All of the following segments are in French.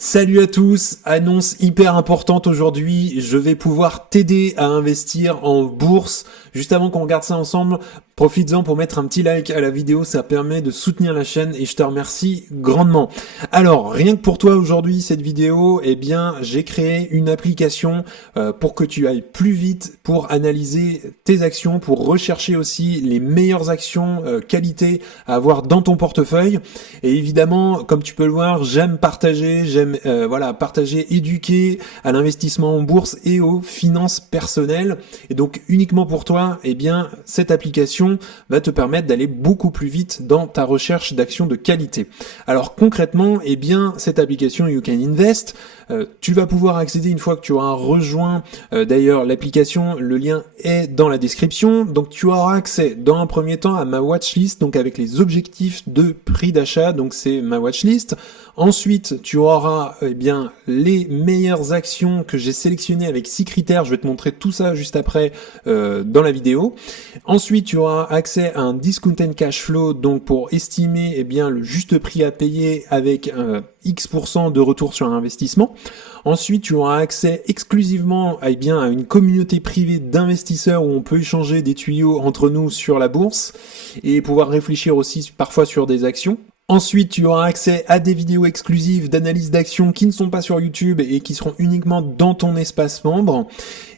Salut à tous, annonce hyper importante aujourd'hui, je vais pouvoir t'aider à investir en bourse. Juste avant qu'on regarde ça ensemble, profites-en pour mettre un petit like à la vidéo, ça permet de soutenir la chaîne et je te remercie grandement. Alors, rien que pour toi aujourd'hui, cette vidéo, eh bien, j'ai créé une application pour que tu ailles plus vite pour analyser tes actions, pour rechercher aussi les meilleures actions qualité à avoir dans ton portefeuille. Et évidemment, comme tu peux le voir, j'aime partager, partager, éduquer à l'investissement en bourse et aux finances personnelles. Et donc uniquement pour toi, eh bien cette application va te permettre d'aller beaucoup plus vite dans ta recherche d'actions de qualité. Alors concrètement, eh bien cette application You Can Invest, tu vas pouvoir accéder une fois que tu auras rejoint d'ailleurs l'application, le lien est dans la description. Donc tu auras accès dans un premier temps à ma watchlist, donc avec les objectifs de prix d'achat, donc c'est ma watchlist. Ensuite, tu auras bien les meilleures actions que j'ai sélectionnées avec 6 critères. Je vais te montrer tout ça juste après dans la vidéo. Ensuite, tu auras accès à un discounted cash flow, donc pour estimer bien le juste prix à payer avec X% de retour sur investissement. Ensuite, tu auras accès exclusivement à une communauté privée d'investisseurs où on peut échanger des tuyaux entre nous sur la bourse et pouvoir réfléchir aussi parfois sur des actions. Ensuite, tu auras accès à des vidéos exclusives d'analyse d'actions qui ne sont pas sur YouTube et qui seront uniquement dans ton espace membre.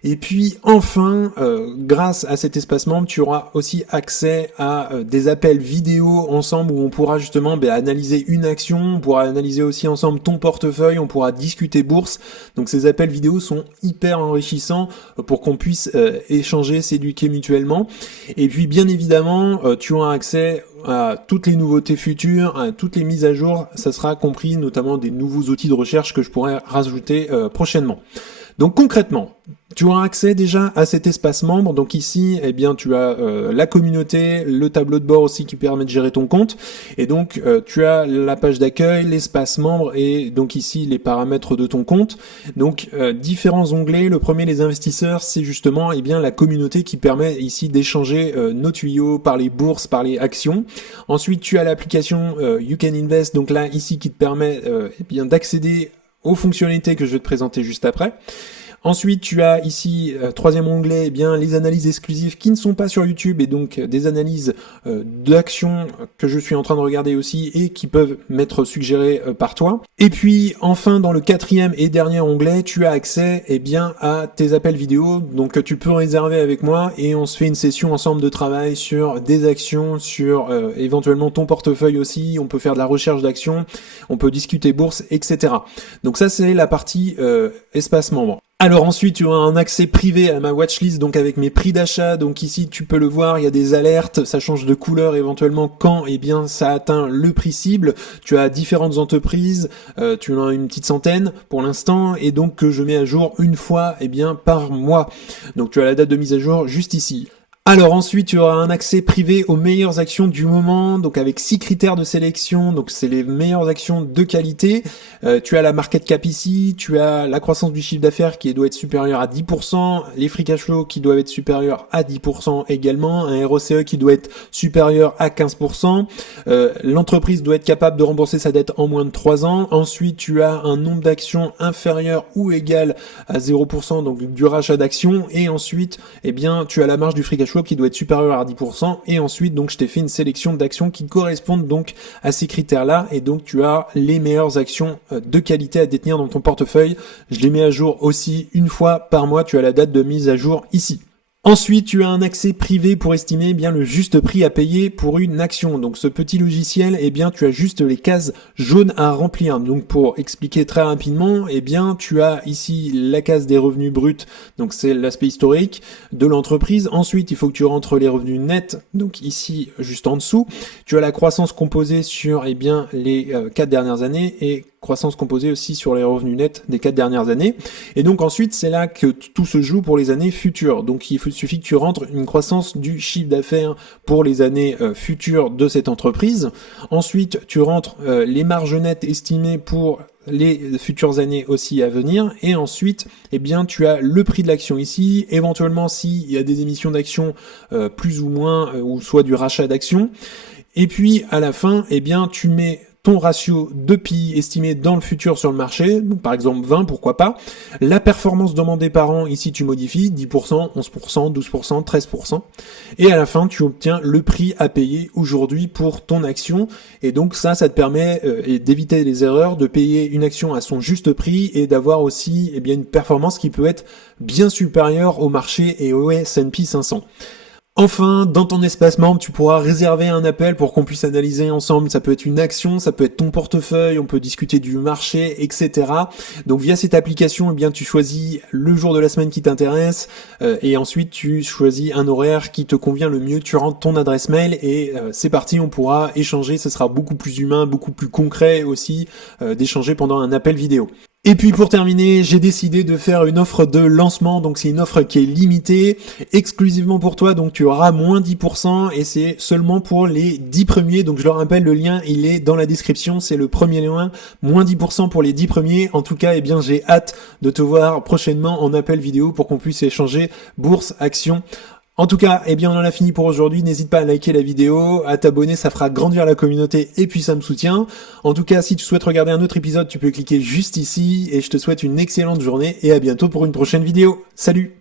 Et puis enfin, grâce à cet espace membre, tu auras aussi accès à des appels vidéo ensemble où on pourra justement analyser une action, on pourra analyser aussi ensemble ton portefeuille, on pourra discuter bourse. Donc ces appels vidéo sont hyper enrichissants pour qu'on puisse échanger, s'éduquer mutuellement. Et puis bien évidemment, tu auras accès à toutes les nouveautés futures, à toutes les mises à jour, ça sera compris notamment des nouveaux outils de recherche que je pourrai rajouter prochainement. Donc concrètement, tu auras accès déjà à cet espace membre. Donc ici, eh bien, tu as la communauté, le tableau de bord aussi qui permet de gérer ton compte. Et donc, tu as la page d'accueil, l'espace membre et donc ici les paramètres de ton compte. Donc, différents onglets. Le premier, les investisseurs, c'est justement la communauté qui permet ici d'échanger nos tuyaux par les bourses, par les actions. Ensuite, tu as l'application You Can Invest. Donc là, ici, qui te permet d'accéder aux fonctionnalités que je vais te présenter juste après. Ensuite, tu as ici, troisième onglet, les analyses exclusives qui ne sont pas sur YouTube et donc des analyses d'actions que je suis en train de regarder aussi et qui peuvent m'être suggérées par toi. Et puis, enfin, dans le quatrième et dernier onglet, tu as accès à tes appels vidéo. Donc, tu peux réserver avec moi et on se fait une session ensemble de travail sur des actions, sur éventuellement ton portefeuille aussi. On peut faire de la recherche d'actions, on peut discuter bourse, etc. Donc ça, c'est la partie espace membre. Alors ensuite, tu auras un accès privé à ma watchlist, donc avec mes prix d'achat. Donc ici, tu peux le voir, il y a des alertes, ça change de couleur éventuellement quand ça atteint le prix cible. Tu as différentes entreprises, tu en as une petite centaine pour l'instant, et donc que je mets à jour une fois par mois. Donc tu as la date de mise à jour juste ici. Alors ensuite, tu auras un accès privé aux meilleures actions du moment, donc avec 6 critères de sélection, donc c'est les meilleures actions de qualité. Tu as la market cap ici, tu as la croissance du chiffre d'affaires qui doit être supérieure à 10%, les free cash flow qui doivent être supérieurs à 10% également, un ROCE qui doit être supérieur à 15%, l'entreprise doit être capable de rembourser sa dette en moins de 3 ans. Ensuite, tu as un nombre d'actions inférieur ou égal à 0%, donc du rachat d'actions, et ensuite, tu as la marge du free cash flow qui doit être supérieur à 10%, et ensuite donc je t'ai fait une sélection d'actions qui correspondent donc à ces critères là, et donc tu as les meilleures actions de qualité à détenir dans ton portefeuille. Je les mets à jour aussi une fois par mois, tu as la date de mise à jour ici. Ensuite, tu as un accès privé pour estimer le juste prix à payer pour une action. Donc ce petit logiciel, tu as juste les cases jaunes à remplir. Donc pour expliquer très rapidement, tu as ici la case des revenus bruts, donc c'est l'aspect historique de l'entreprise. Ensuite, il faut que tu rentres les revenus nets, donc ici juste en dessous. Tu as la croissance composée sur les 4 dernières années et croissance composée aussi sur les revenus nets des 4 dernières années. Et donc ensuite, c'est là que tout se joue pour les années futures. Donc il suffit que tu rentres une croissance du chiffre d'affaires pour les années futures de cette entreprise. Ensuite, tu rentres les marges nettes estimées pour les futures années aussi à venir, et ensuite tu as le prix de l'action ici, éventuellement s'il y a des émissions d'actions plus ou moins, ou soit du rachat d'actions. Et puis à la fin, tu mets ton ratio de PI estimé dans le futur sur le marché, donc par exemple 20, pourquoi pas, la performance demandée par an, ici tu modifies 10%, 11%, 12%, 13%, et à la fin tu obtiens le prix à payer aujourd'hui pour ton action, et donc ça te permet d'éviter les erreurs, de payer une action à son juste prix et d'avoir aussi une performance qui peut être bien supérieure au marché et au S&P 500. Enfin, dans ton espace membre, tu pourras réserver un appel pour qu'on puisse analyser ensemble. Ça peut être une action, ça peut être ton portefeuille, on peut discuter du marché, etc. Donc via cette application, tu choisis le jour de la semaine qui t'intéresse et ensuite tu choisis un horaire qui te convient le mieux. Tu rentres ton adresse mail et c'est parti, on pourra échanger. Ce sera beaucoup plus humain, beaucoup plus concret aussi d'échanger pendant un appel vidéo. Et puis pour terminer, j'ai décidé de faire une offre de lancement, donc c'est une offre qui est limitée, exclusivement pour toi, donc tu auras moins 10% et c'est seulement pour les 10 premiers, donc je le rappelle, le lien il est dans la description, c'est le premier lien, moins 10% pour les 10 premiers, en tout cas j'ai hâte de te voir prochainement en appel vidéo pour qu'on puisse échanger bourse, action. En tout cas, on en a fini pour aujourd'hui. N'hésite pas à liker la vidéo, à t'abonner, ça fera grandir la communauté et puis ça me soutient. En tout cas, si tu souhaites regarder un autre épisode, tu peux cliquer juste ici et je te souhaite une excellente journée et à bientôt pour une prochaine vidéo. Salut!